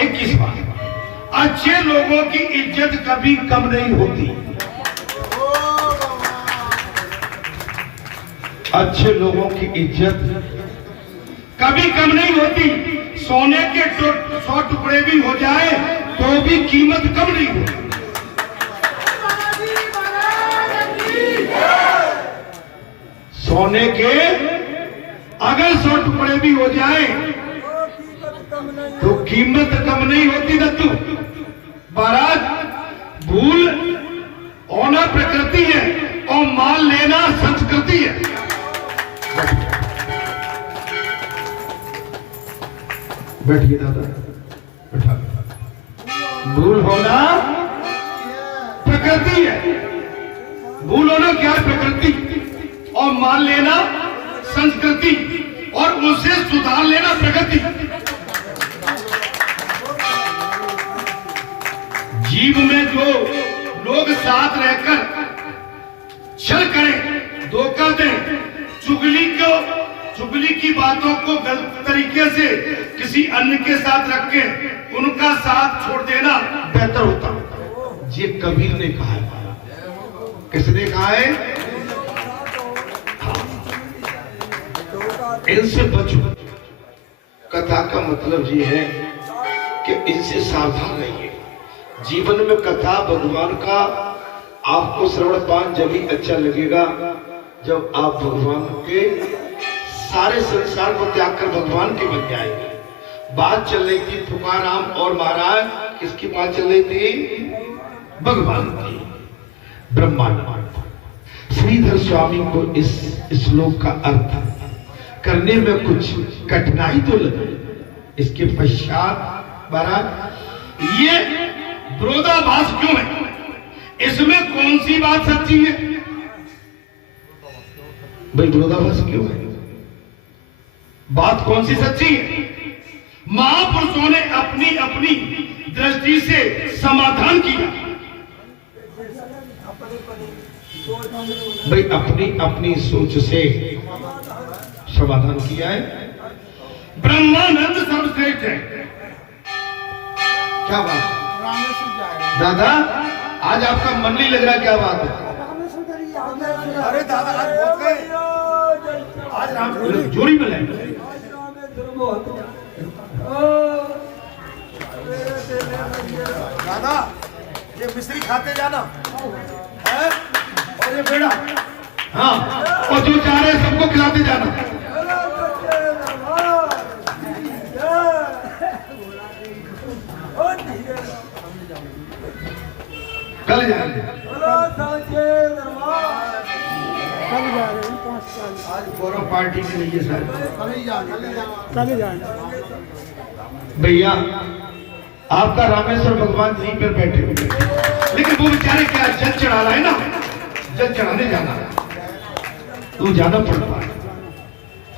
21वां, अच्छे लोगों की इज्जत कभी कम नहीं होती। अच्छे लोगों की इज्जत कभी कम नहीं होती। सोने के 100 टुकड़े भी हो जाए तो भी कीमत कम नहीं होती। सोने के अगर 100 टुकड़े भी हो जाए तो कीमत कम नहीं होती दत्तू। महाराज, भूल होना प्रकृति है और मान लेना संस्कृति है। बैठिए दादा, बैठा। भूल होना प्रकृति है, भूल होना क्या है? प्रकृति, और मान लेना संस्कृति, और उसे सुधार लेना प्रगति। जीव में जो लोग साथ रहकर छल करें, धोखा दें, चुगली की बातों को गलत तरीके से किसी अन्य के साथ रख के उनका साथ छोड़ देना बेहतर होता। ये कबीर ने कहा है। किसने कहा है? इनसे बचो। कथा का मतलब ये है कि इनसे सावधान रहिए। जीवन में कथा भगवान का आपको श्रवण पान जब ही अच्छा लगेगा जब आप भगवान के सारे संसार को त्याग कर भगवान के बन जाएंगे। बात चल रही थी तुकाराम और महाराज, किसकी बात चल रही थी? भगवान की। ब्रह्मांड श्रीधर स्वामी को इस श्लोक का अर्थ करने में कुछ कठिनाई तो लगी। इसके पश्चात महाराज, ये विरोधाभास क्यों है? इसमें कौन सी बात सच्ची है? भाई विरोधाभास क्यों है? बात कौन सी सच्ची है? महापुरुषों ने अपनी अपनी दृष्टि से समाधान किया। भाई अपनी अपनी सोच से समाधान किया है। ब्रह्मानंद सर्वश्रेष्ठ है। क्या बात दादा, आज आपका मन नहीं लग रहा? क्या बात है? अरे दादा आज राम जोड़ी में ले। दादा, ये मिश्री खाते जाना है और ये बेड़ा। हाँ, और जो चाह रहे सबको खिलाते जाना। कल जाएंगे। आज गौरव पार्टी के लिए सर भैया, आपका रामेश्वर भगवान यहीं पर बैठे हुए, लेकिन वो बेचारे क्या जल चढ़ा रहा है ना, जल चढ़ाने जाना तो जाना पड़ता है।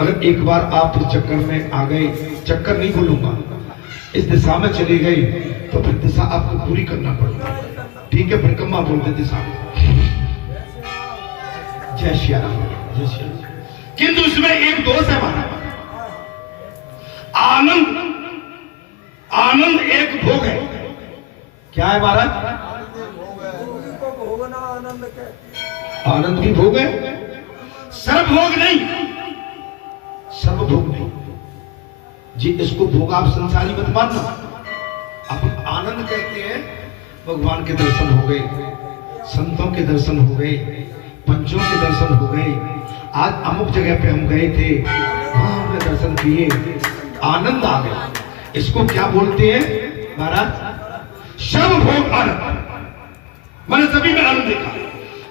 अगर एक बार आप इस चक्कर में आ गए, चक्कर नहीं बोलूंगा, इस दिशा में चली गई तो फिर दिशा आपको पूरी करना पड़ता है। ठीक है, परिक्रमा बोलते दिशा में। जय श्री राम, जय श्री राम। किंतु इसमें एक दोष है हमारा। आनंद एक भोग है। क्या है महाराज? आनंद भी भोग है, सर्वभोग नहीं। सर्वभोग नहीं जी, इसको भोग आप संसारी मत मानना। आप आनंद कहते हैं, भगवान के दर्शन हो गए, संतों के दर्शन हो गए, पंचों के दर्शन हो गए। आज अमुक जगह पे हम गए थे, वहां हमने दर्शन किए, आनंद आ गया। इसको क्या बोलते हैं महाराज? सर्वभोग आनंद। मैंने सभी में आनंद देखा।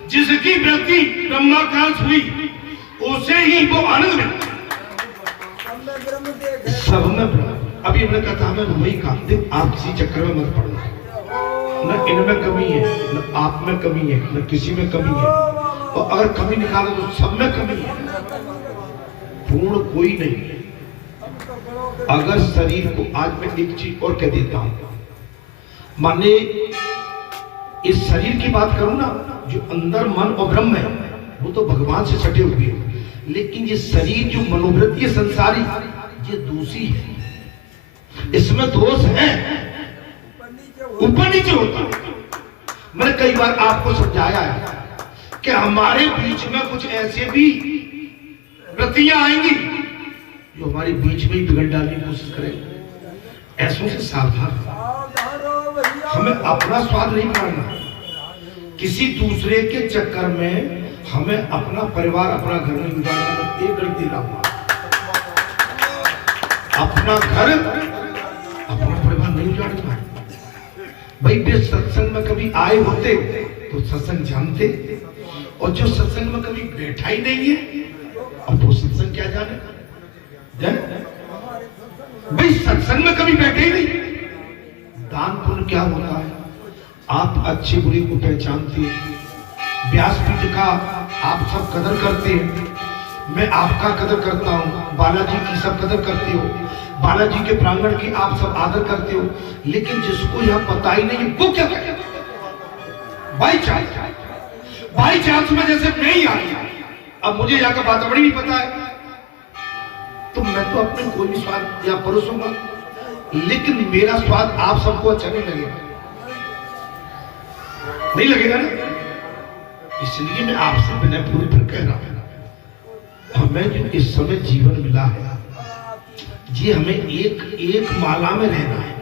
जिसकी वृत्ति ब्रह्माकाश हुई उसे ही वो आनंद मिलता। सब में अभी हमने कथा में वही कहा, आप किसी चक्कर में मत पड़ना। न इनमें कमी है, न आप में कमी है, न किसी में कमी है। और अगर कमी निकालो तो सब में कमी है, पूर्ण कोई नहीं है। अगर शरीर को आज मैं एक चीज और कह देता हूं, माने इस शरीर की बात करूं ना, जो अंदर मन और ब्रह्म है वो तो भगवान से सटे हुए है, लेकिन ये शरीर जो मनोवृत्ति संसारी, ये दूसरी है। इसमें दोष है ऊपर नीचे होता है। मैंने कई बार आपको समझाया है कि हमारे बीच में कुछ ऐसे भी वृत्तियां आएंगी जो हमारे बीच में ही बिगड़ डालने की कोशिश करेंगे। ऐसों से सावधान। हमें अपना स्वाद नहीं मारना, किसी दूसरे के चक्कर में हमें अपना परिवार, अपना घर नहीं उजाड़ना। एक गलती ना हुआ, अपना घर, अपना परिवार नहीं उजाड़ना। भाई वे सत्संग में कभी आए होते तो सत्संग जानते, और जो सत्संग में कभी बैठा ही नहीं है अब वो सत्संग क्या जाने। भाई सत्संग में कभी बैठे ही नहीं। दान पुण्य क्या होता है, आप अच्छे बुरे को पहचानते हैं। व्यासपीठ का आप सब कदर करते हैं, मैं आपका कदर करता हूँ। बालाजी की सब कदर करते हो, बालाजी के प्रांगण की आप सब आदर करते हो। लेकिन जिसको यह पता ही नहीं वो क्या करे। बाई चांस में जैसे मैं ही आ गया, अब मुझे यहाँ का वातावरण नहीं पता है तो मैं तो अपने कोई भी स्वाद या परोसूंगा, लेकिन मेरा स्वाद आप सबको अच्छा नहीं लगेगा, नहीं लगेगा ना। इसलिए मैं आपसे बिना पूरी फिर कह रहा हूं, हमें जो इस समय जीवन मिला है जी, हमें एक एक माला में रहना है।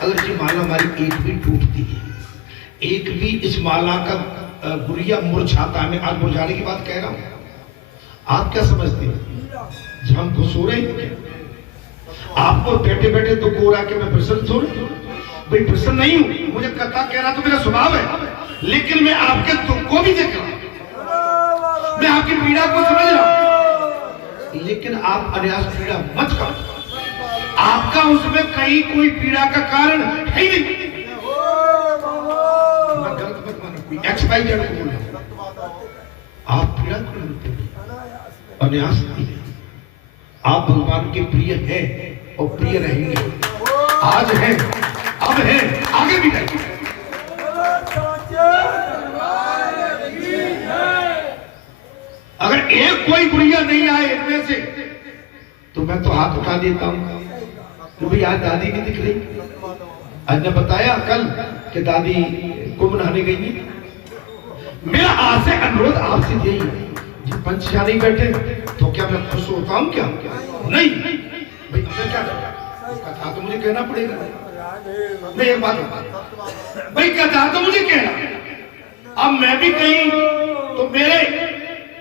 अगर ये माला हमारी एक भी टूटती है, एक भी इस माला का गुड़िया मुरझाता है, मैं आज मुरझाने की बात कह रहा हूं, आप क्या समझते हैं जब हम खुश हो रहे हैं? आपको बैठे बैठे तो गोरा के मैं प्रसन्न हो रहा हूं? भाई प्रसन्न नहीं हूं, मुझे कथा कहना तो मेरा स्वभाव है, लेकिन मैं आपके दुख को भी देख रहा हूं, मैं आपकी पीड़ा को समझ रहा हूं, लेकिन आप अनायास पीड़ा मत करो। आपका उसमें कहीं कोई पीड़ा का कारण है ही नहीं। मैं गलत मत मानो, कोई XYZ को बोल रहा हूं, आप पीड़ा क्यों लेते हैं? अनायास नहीं है। आप भगवान के प्रिय हैं और प्रिय रहेंगे, आज हैं, अब हैं, आगे भी रहेंगे। अगर एक कोई गुड़िया नहीं आए इनमें से तो मैं तो हाथ उठा देता हूं तो भाई आज दादी नहीं दिख रही। आज ने बताया कल कि दादी कुंभ नहाने गई नहीं। मेरा आज से अनुरोध आपसे यही है, जो पंच यहाँ नहीं बैठे तो क्या मैं खुश होता हूं? क्या नहीं भाई, मैं क्या कथा तो मुझे कहना पड़ेगा। मैं एक बात भाई, कथा तो मुझे कहना, अब मैं भी कहीं तो मेरे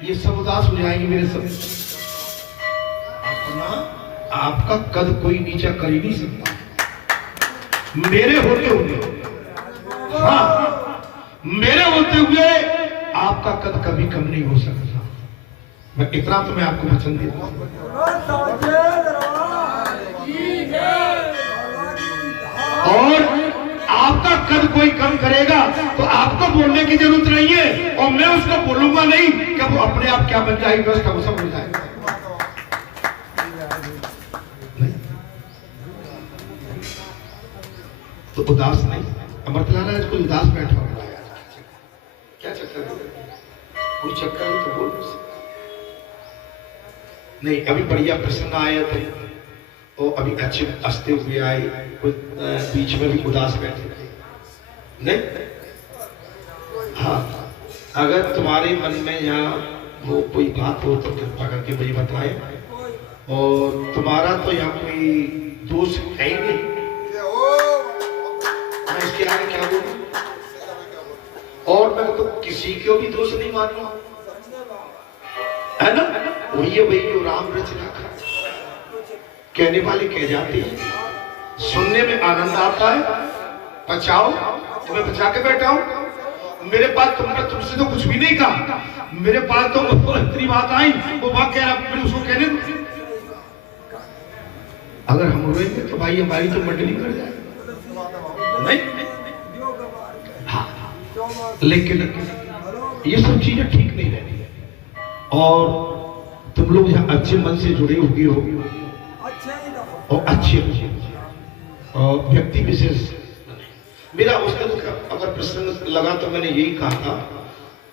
ये सब उदास हो जाएंगे। मेरे सब आपका कद कोई नीचा कर ही नहीं सकता मेरे होते हुए। हाँ, मेरे होते हुए आपका कद कभी कम नहीं हो सकता। मैं इतना तो मैं आपको वचन देता हूं। और आपका कद कोई कम करेगा तो आपको बोलने की जरूरत नहीं है, और मैं उसको बोलूंगा नहीं कि वो अपने आप क्या बन जाएगी, व्यवस्था वो सब हो जाएगा। तो उदास नहीं, अमृतलाल आज कोई उदास बैठा हुआ है, क्या चक्कर है? कोई चक्कर है तो बोल नहीं। अभी बढ़िया प्रसन्न आए थे और अभी अच्छे हंसते हुए आए, बीच में भी उदास बैठे थे नहीं। हाँ, अगर तुम्हारे मन में यहाँ वो कोई बात हो तो कृपा करके मुझे बताएं, और तुम्हारा तो यहाँ कोई दोष है ही नहीं, मैं इसके आगे क्या बोलूं? और मैं तो किसी को भी दोष नहीं मानूंगा, है ना? वही है भाई जो राम रचना का कहने वाले कह जाते हैं, सुनने में आनंद आता है, बचाओ तुम्हें बचा के बैठा हूं। मेरे पास तुमसे तो कुछ भी नहीं कहा, मेरे पास तो इतनी बात आई, वो बात कह रहा, उसको कहने दो। अगर हम रोएंगे तो भाई हमारी तो मंडली कर जाए नहीं। हाँ, लेकिन ये सब चीजें ठीक नहीं रहती है, और तुम लोग यहाँ अच्छे मन से जुड़े हुए हो और अच्छे और व्यक्ति विशेष। मेरा उस दिन अगर प्रसंग लगा तो मैंने यही कहा था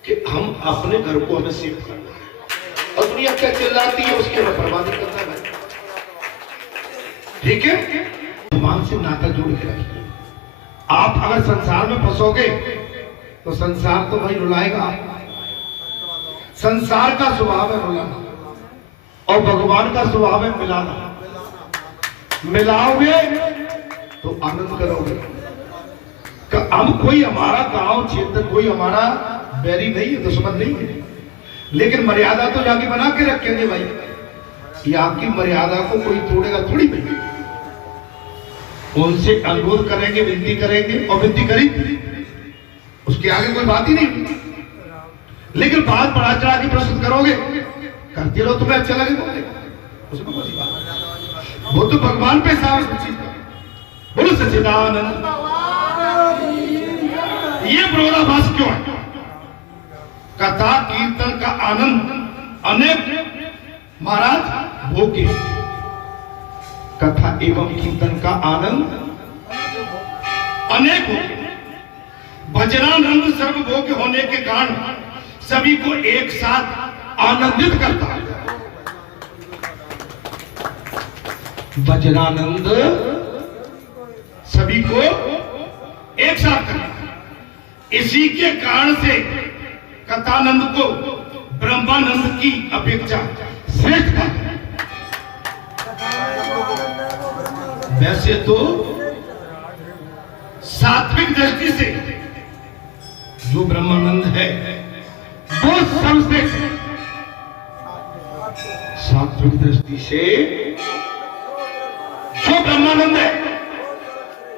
कि हम अपने घर को हमें सेव करना है, और दुनिया क्या चिल्लाती है उसकी हमें बर्बादी करना है। ठीक है, भगवान से नाता जोड़ के रखिए, आप अगर संसार में फंसोगे तो संसार तो भाई रुलाएगा। संसार का स्वभाव है रुलाना और भगवान का स्वभाव है मिलाना। मिलाओगे तो आनंद करोगे। हम कोई हमारा गांव क्षेत्र कोई हमारा बैरी नहीं है, दुश्मन नहीं है, लेकिन मर्यादा तो जाके बना के रखेंगे भाई। यहाँ की मर्यादा को कोई तोड़ेगा थोड़ी नहीं। उनसे अनुरोध करेंगे, विनती करेंगे और विनती करेंगे, उसके आगे कोई बात ही नहीं। लेकिन बात बढ़ा चढ़ा के प्रस्तुत करोगे, करते रहो, तुम्हें अच्छा लगेगा, उसमें कोई बात। वो तो भगवान पे साहस। बोलो सच्चिदानंद। ये विरोधाभास क्यों है? कथा कीर्तन का आनंद अनेक महाराज भोगे। कथा एवं कीर्तन का आनंद अनेक भोगे। भजनानंद सर्वभोग होने के कारण सभी को एक साथ आनंदित करता है। भजनानंद सभी को एक साथ करता है। इसी के कारण से कथानंद को ब्रह्मानंद की अपेक्षा श्रेष्ठ था। वैसे तो सात्विक दृष्टि से जो ब्रह्मानंद है वो सर्वश्रेष्ठ है। सात्विक दृष्टि से जो ब्रह्मानंद है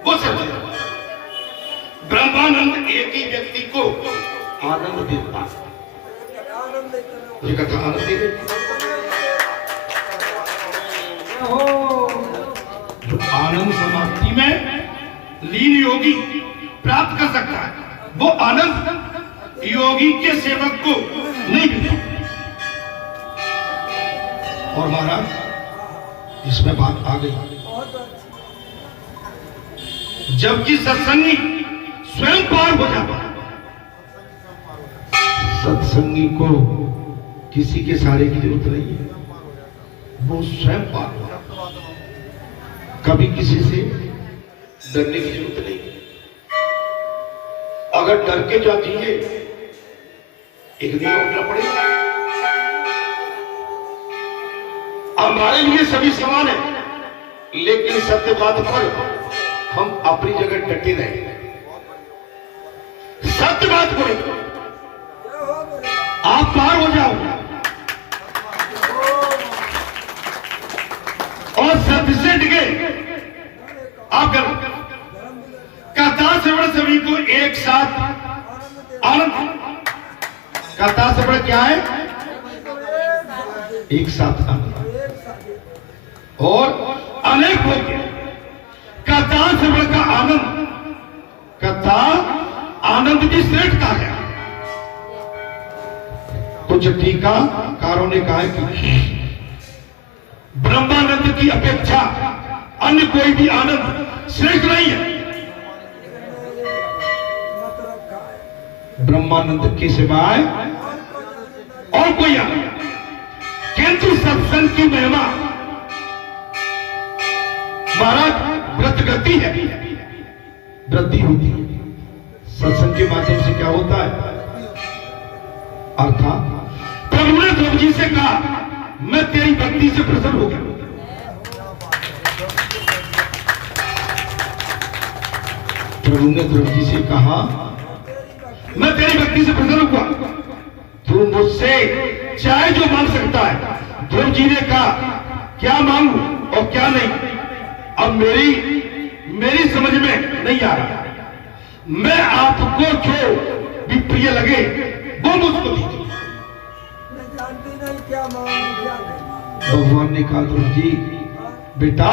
वो सर्वश्रेष्ठ। ब्रह्मानंद एक ही व्यक्ति को आनंद देता है। ये कथा आनंद दे जो आनंद समाप्ति में लीन योगी प्राप्त कर सकता है, वो आनंद योगी के सेवक को नहीं मिलता। और महाराज इसमें बात आ गई, जबकि सत्संगी स्वयं पार हो जाता है। सत्संगी को किसी के सहारे की जरूरत नहीं है, वो स्वयं पार हो जाता है। कभी किसी से डरने की जरूरत नहीं है। अगर डर के जो जिए एक दिन उठना पड़ेगा। हमारे लिए सभी समान है, लेकिन सत्य बात पर हम अपनी जगह डटे रहे। सत्य बात बोले आप पार हो जाओ और सत्य से डिगे आप कर। कथा श्रवण सभी को एक साथ आनंद। कथा श्रवण क्या है? एक साथ आनंद और अनेक हो गए। कथा श्रवण का आनंद, कथा आनंद की श्रेष्ठता है। कुछ टीकाकारों ने कहा कि ब्रह्मानंद की अपेक्षा अन्य कोई भी आनंद श्रेष्ठ नहीं है। ब्रह्मानंद के सिवाय और कोई आनंद, किंतु सत्संग की महिमा महाराज व्रत गति है, वृद्धि होती है। सत्संग के माध्यम से क्या होता है? अर्थात प्रभु ने ध्रुव जी से कहा मैं तेरी भक्ति से प्रसन्न हो गया। प्रभु ने ध्रुव जी से कहा मैं तेरी भक्ति से प्रसन्न हुआ, तू मुझसे चाहे जो मांग सकता है। ध्रुव जी ने कहा क्या मांगू और क्या नहीं अब मेरी समझ में नहीं आ रहा। मैं आपको जो भी प्रिय लगे वो मुझको दीजिए। भगवान ने कहा ध्रुव जी बेटा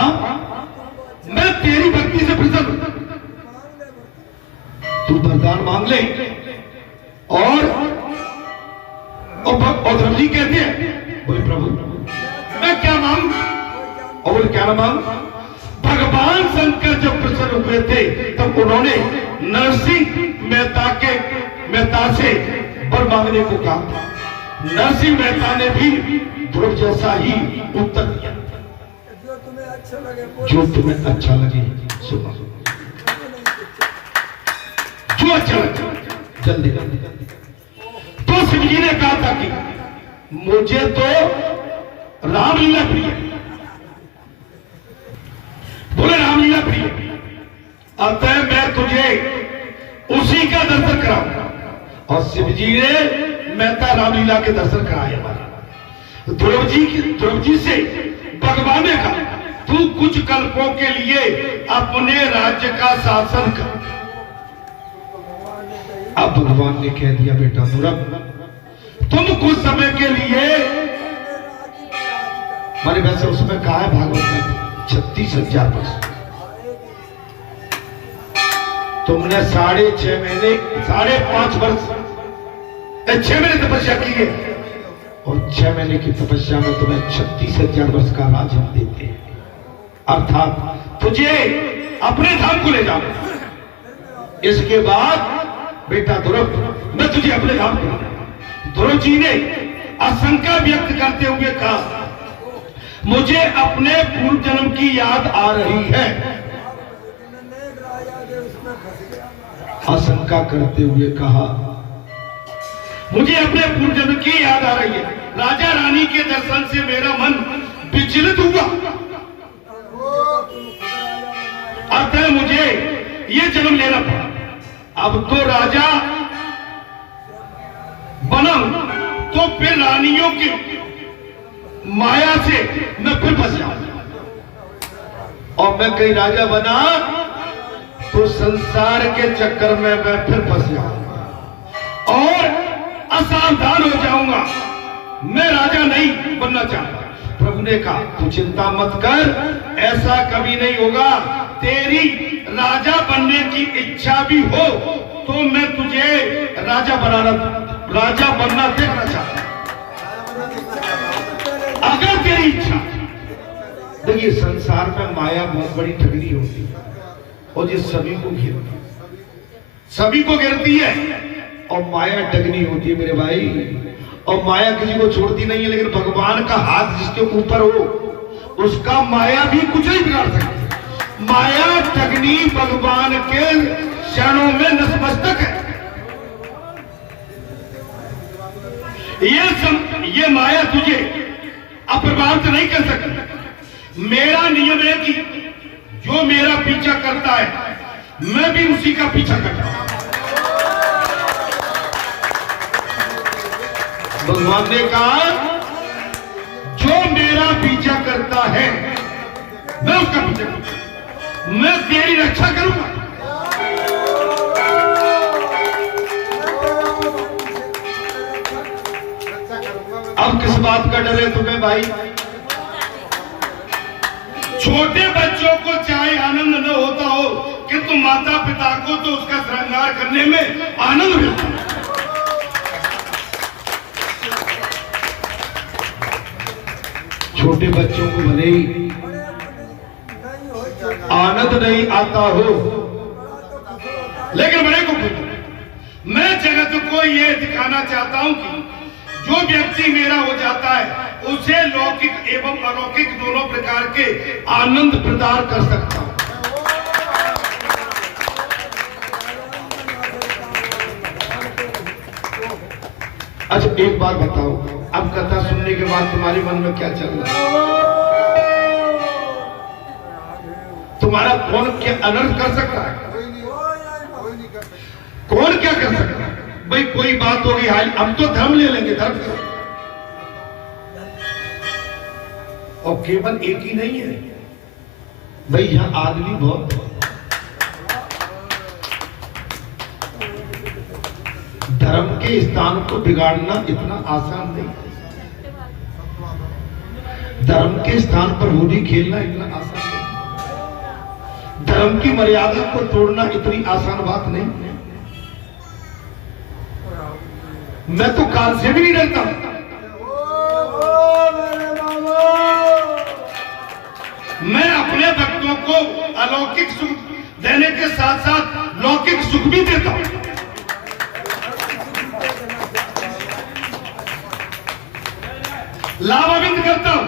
मैं तेरी भक्ति से प्रसन्न, तू वरदान मांग ले। और ध्रुव जी कहते हैं बोले प्रभु मैं क्या मांगू? और बोले क्या ना मांगू? भगवान शंकर जब प्रसन्न हुए थे तब उन्होंने नरसिंह मेहता से वर मांगने को कहा था। नरसिंह मेहता ने भी ध्रुव जैसा ही उत्तर दिया। जो तुम्हें अच्छा लगे सुनो। चल निकल। तो शिव जी ने कहा था कि मुझे तो रामलीला प्रिय, बोले रामलीला प्रिय, अतः मैं तुझे उसी का दर्शन कराऊंगा। और शिव जी ने मेहता रामलीला के दर्शन कराए। ध्रुव जी से भगवान ने कहा तू कुछ कल्पों के लिए अपने राज्य का शासन कर। अब भगवान ने कह दिया बेटा ध्रुव तुम कुछ समय के लिए, मैंने वैसे उसमें कहा है भागवत में 36,000 वर्ष, तुमने 6.5 महीने 5.5 वर्ष 6 महीने तपस्या की है और 6 महीने की तपस्या में तुम्हें 36,000 वर्ष का राज हम देते हैं। अर्थात तुझे अपने धाम को ले जाओ। इसके बाद बेटा ध्रुव मैं तुझे अपने धाम को, ध्रुव जी ने आशंका व्यक्त करते हुए कहा मुझे अपने पूर्व जन्म की याद आ रही है। आशंका करते हुए कहा मुझे अपने पूर्व जन्म की याद आ रही है। राजा रानी के दर्शन से मेरा मन विचलित हुआ, अतः मुझे ये जन्म लेना पड़ा। अब तो राजा बना तो फिर रानियों की माया से मैं फिर फंस जाऊं, और मैं कहीं राजा बना तो संसार के चक्कर में मैं फिर फंस जाऊंगा और असावधान हो जाऊंगा। मैं राजा नहीं बनना चाहता। प्रभु ने कहा तू चिंता मत कर, ऐसा कभी नहीं होगा। तेरी राजा बनने की इच्छा भी हो तो मैं तुझे राजा बनना देखना चाहता अगर तेरी इच्छा। देखिए संसार में माया बहुत बड़ी ठगनी होती है और ये सभी को घेरती है और माया ठगनी होती है मेरे भाई। और माया किसी को छोड़ती नहीं है, लेकिन भगवान का हाथ जिसके ऊपर हो उसका माया भी कुछ नहीं बिगाड़ सकती। माया ठगनी भगवान के चरणों में नतमस्तक है। ये माया तुझे अप्रभावित नहीं कर सकती। मेरा नियम है कि जो मेरा पीछा करता है मैं भी उसी का पीछा करता हूं। भगवान ने कहा जो मेरा पीछा करता है मैं उसका पीछा करूंगा, मैं तेरी रक्षा करूंगा। अब किस बात का डर है तुम्हें भाई? छोटे बच्चों को चाहे आनंद न होता हो किंतु माता पिता को तो उसका श्रृंगार करने में आनंद मिलता है। छोटे बच्चों को भले ही आनंद नहीं आता हो लेकिन बड़े को मैं जगत को यह दिखाना चाहता हूं कि जो व्यक्ति मेरा हो जाता है उसे लौकिक एवं अलौकिक दोनों प्रकार के आनंद प्रदान कर सकता हूं। अच्छा एक बात बताओ, अब कथा सुनने के बाद तुम्हारे मन में क्या चल रहा है? तुम्हारा कौन क्या अनर्थ कर सकता है? कौन क्या कर सकता है? भाई कोई बात होगी हाल हम तो धर्म ले लेंगे, धर्म से। और केवल एक ही नहीं है भाई, यहां आदमी बहुत है। धर्म के स्थान को बिगाड़ना इतना आसान नहीं है। धर्म के स्थान पर होली खेलना इतना आसान नहीं। धर्म की मर्यादा को तोड़ना इतनी आसान बात नहीं है। मैं तो काल से भी नहीं डरता। मैं अपने भक्तों को अलौकिक सुख देने के साथ साथ लौकिक सुख भी देता हूं। लाभान्वित करता हूं।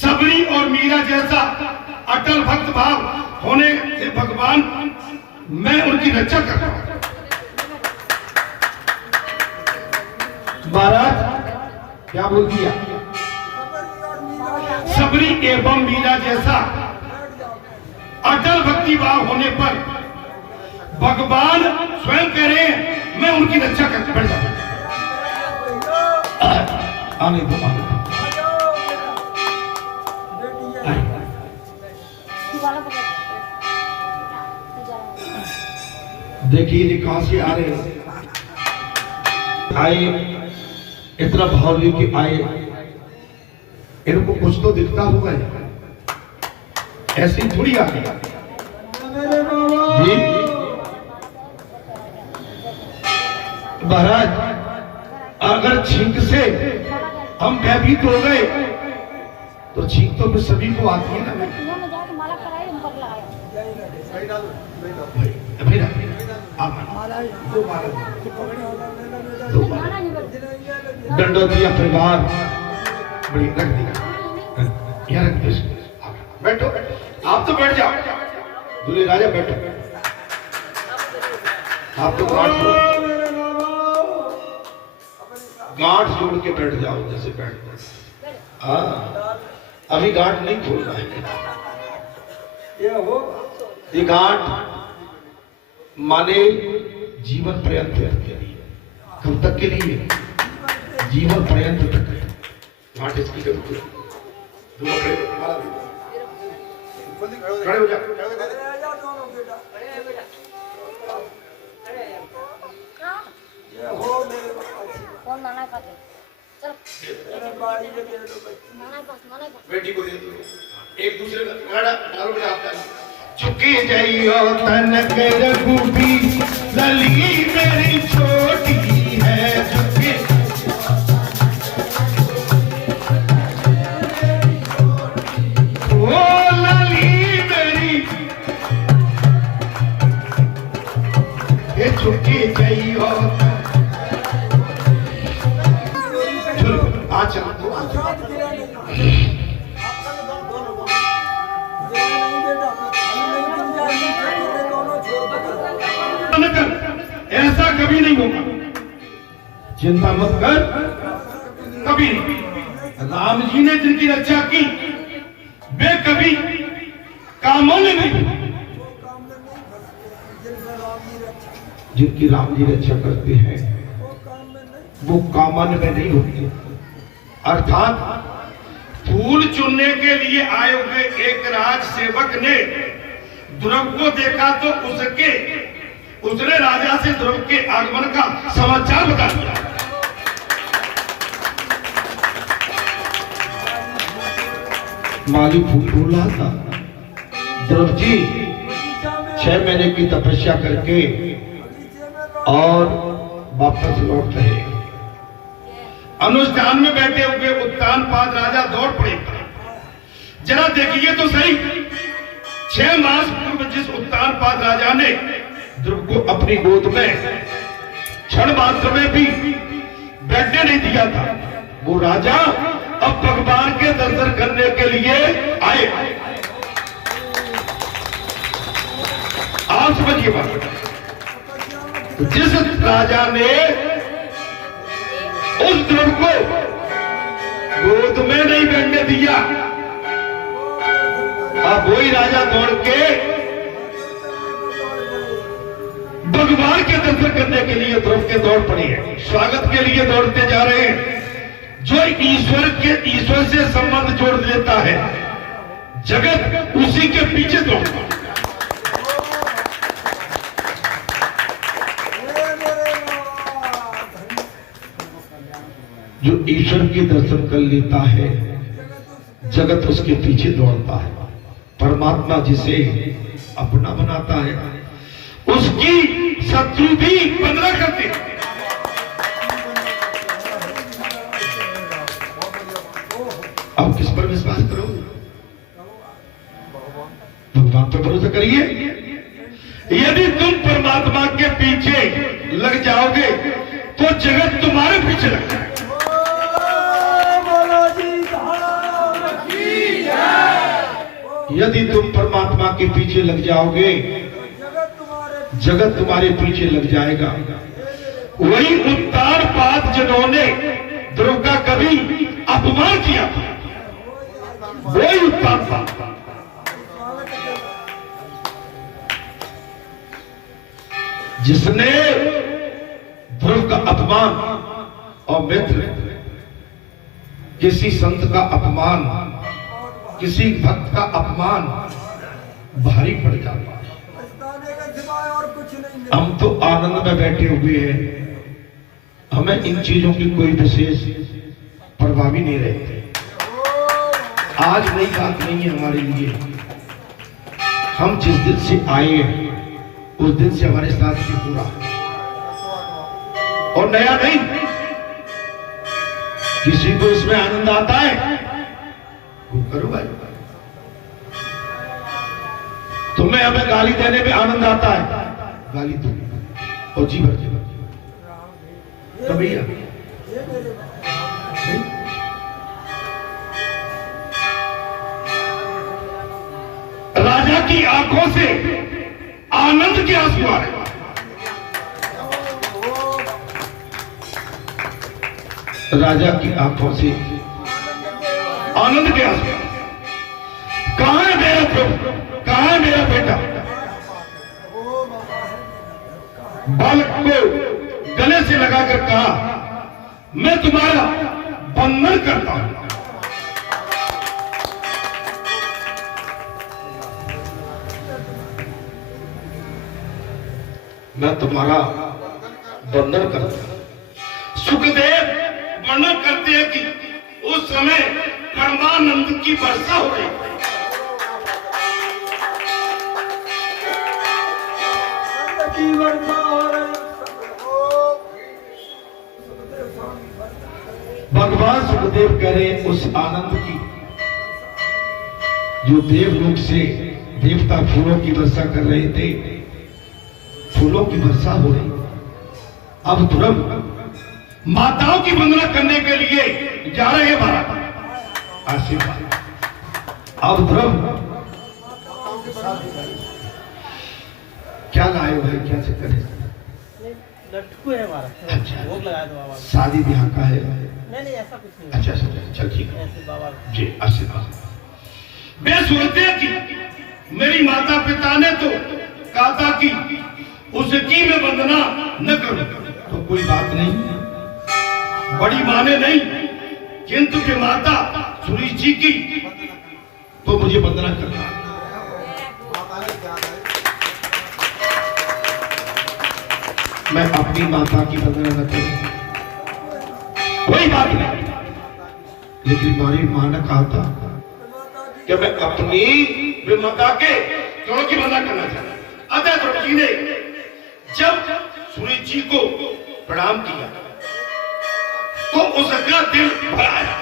सबरी और मीरा जैसा अटल भक्त भाव होने से भगवान मैं उनकी रक्षा करता हूं। महाराज क्या बोल दिया? सबरी एवं मीरा जैसा अटल भक्ति भाव होने पर भगवान स्वयं कह रहे हैं मैं उनकी रक्षा करके बैठ जाऊं। आने दो, आने दो। देखिए ये कहां से आ रहे हैं? आए इतना भाव लेके आए, इनको कुछ तो दिखता होगा, ऐसी थोड़ी आ गई जी। महाराज अगर छींक से हम भयभीत हो गए तो छींक तो फिर सभी को आती है ना। भैया दंडो दिया परिवार बड़ी रख दिया, यहाँ रख दिया। बैठो, आप तो बैठ जाओ, दूल्हे राजा बैठो, आप तो गांठ जोड़ के बैठ जाओ जैसे बैठते। हाँ अभी गांठ नहीं खोलना है, ये गांठ माने जीवन पर्यंत के लिए। कब तक के लिए? जीवन पर्यंत तक। गांठ इसकी कभी खड़े हो जाओ। बेटी को दे दो, एक दूसरे का डालो बेटा आप डालो। चुकी जाइयो तनक रघुबी लली मेरी छोटी है, चुकी ओ लली मेरी, ये चुकी जाइयो आचरण तो ऐसा कभी नहीं होगा, चिंता मत कर, कभी नहीं। राम जी ने जिनकी रक्षा की वे कभी कामों में नहीं, जिनकी राम जी रक्षा करते हैं वो कामन में नहीं होती। अर्थात फूल चुनने के लिए आए हुए एक राज सेवक ने ध्रुव को देखा तो उसने राजा से ध्रुव के आगमन का समाचार बता दिया। माली फूल बोल रहा था, ध्रुव जी 6 महीने की तपस्या करके और वापस लौट रहे। अनुष्ठान में बैठे हुए उत्तानपाद राजा दौड़ पड़े। जरा देखिए तो सही, 6 मास पूर्व जिस उत्तानपाद राजा ने ध्रुव को अपनी गोद में क्षण मात्र में भी बैठने नहीं दिया था, वो राजा अब भगवान के दर्शन करने के लिए आए। आप समझिए बात, जिस राजा ने उस ध्रुव को गोद में नहीं बैठने दिया, अब वही राजा दौड़ के भगवान के दर्शन करने के लिए ध्रुव के दौड़ पड़ी है। स्वागत के लिए दौड़ते जा रहे हैं। जो ईश्वर से संबंध जोड़ देता है, जगत उसी के पीछे दौड़ता है। जो ईश्वर के दर्शन कर लेता है, जगत उसके पीछे दौड़ता है। परमात्मा जिसे अपना बनाता है, उसकी शत्रु भी बंधना करते हैं। अब किस पर विश्वास करो? भगवान पर भरोसा करिए। यदि तुम परमात्मा के पीछे लग जाओगे तो जगत तुम्हारे पीछे लग जाएगा। यदि तुम परमात्मा के पीछे लग जाओगे, जगत तुम्हारे पीछे लग जाएगा। वही उत्तान पाद जिन्होंने ध्रुव का कभी अपमान किया था, वही उत्तान पाद जिसने ध्रुव का अपमान, और मित्र किसी संत का अपमान, किसी भक्त का अपमान भारी पड़ जाता है। हम तो आनंद में बैठे हुए हैं, हमें इन चीजों की कोई विशेष परवाह भी नहीं रहती। आज नई बात नहीं है हमारे लिए, हम जिस दिन से आए हैं उस दिन से हमारे साथ ही पूरा और नया नहीं। किसी को इसमें आनंद आता है करो भाई, तुम्हें हमें गाली देने में आनंद आता है, गाली दो और जी भर तो भैया राजा की आंखों से आनंद के आंसू आ रहे, राजा की आंखों से आनंद के आंसू। कहां है मेरा प्रभु, कहां है मेरा बेटा? बालक को गले से लगाकर कहा, मैं तुम्हारा बंधन करता हूं। मैं तुम्हारा बंधन करता हूं। सुखदेव वर्णन करते हैं कि उस समय परमानंद की वर्षा हो रही। भगवान सुखदेव कह रहे हैं उस आनंद की जो देवलोक से देवता फूलों की वर्षा कर रहे थे, फूलों की वर्षा हो रही। अब ध्रुव माताओं की वंदना करने के लिए जा रहे हैं भारत आशीर्वाद। अब ध्रुव क्या लाए हो है, क्या चक्कर है? लट्टू है हमारा, अच्छा, भोग लगाया था बाबा। शादी ब्याह का है? नहीं ऐसा कुछ नहीं। अच्छा चल ठीक है ऐसे बाबा जी, आशीर्वाद। मैं सोचते कि मेरी माता पिता ने तो कहा था कि उसकी मैं वंदना न करूं, तो कोई बात नहीं, बड़ी माने नहीं, किंतु के माता सुरेश जी की तो मुझे वंदना करना। मैं अपनी माता की वंदना न करूं कोई बात नहीं, लेकिन हमारी मां ने कहा था कि मैं अपनी माता के चरणों की वंदना करना चाहता। अतः ध्रुव जी ने जब सूर्य जी को प्रणाम किया तो उसका दिल भर आया।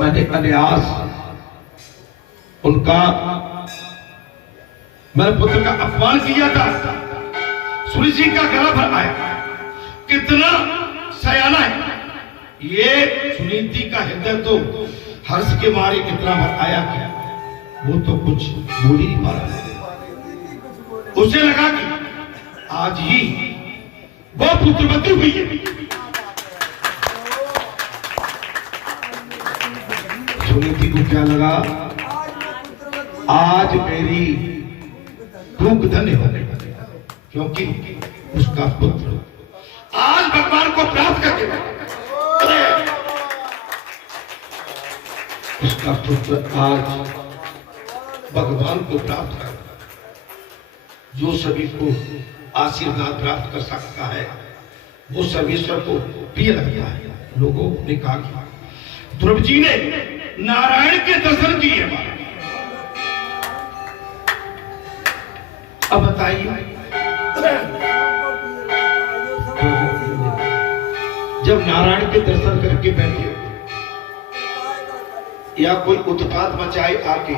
मैंने अनायास उनका, मैंने पुत्र का अपमान किया था, सूर्य जी का गला भर आया। कितना सयाना है ये सुनीति का हृदय, तो हर्ष के मारे कितना भर आया क्या, वो तो कुछ बोल ही नहीं पा रहा। उसे लगा कि आज ही वो पुत्रवती हुई है। सुनीति को क्या लगा, आज मेरी भूख धन्य हो गई, क्योंकि उसका पुत्र आज भगवान को प्राप्त करके उसका पुत्र आज भगवान को प्राप्त कर, जो सभी को आशीर्वाद प्राप्त कर सकता है वो सर्वेश्वर को प्रिय लगता है। लोगों ने कहा कि ध्रुव जी ने नारायण के दर्शन किए। अब बताइए, जब नारायण के दर्शन करके बैठे या कोई उत्पात मचाए आके,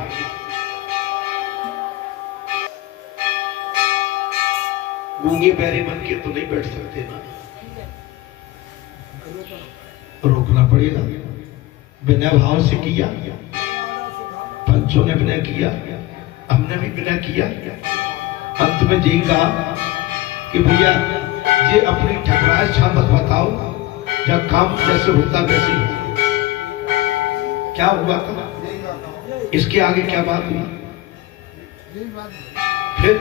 गूंगे बहरे बन के तो नहीं बैठ सकते ना, रोकना पड़ेगा। विनय भाव से किया, पंचों ने विनय किया, हमने भी बिना किया। अंत में यही कहा कि भैया ये अपनी ठकराए मत बताओ, या काम जैसे होता वैसे ही हो। क्या हुआ था, इसके आगे क्या बात हुई? फिर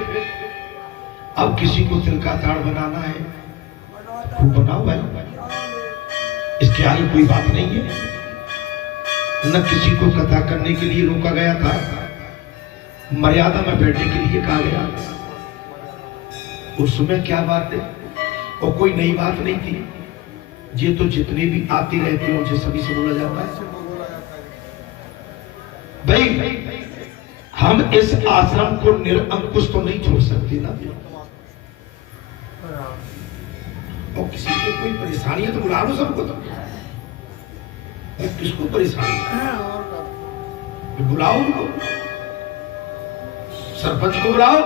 अब किसी को तिल का ताड़ बनाना है, खूब बनाओ भाई, इसके आगे कोई बात नहीं है। न किसी को कथा करने के लिए रोका गया था, मर्यादा में बैठने के लिए कहा गया। उस समय क्या बात है, और कोई नई बात नहीं थी। ये तो जितने भी आते रहते हैं उनसे सभी से बोला जाता है। भाई हम इस आश्रम को निरंकुश तो नहीं छोड़ सकते ना, और किसी को कोई परेशानी है तो बुला लो सबको। तो किसको परेशानी है, बुलाओ उनको, सरपंच को बुलाओ,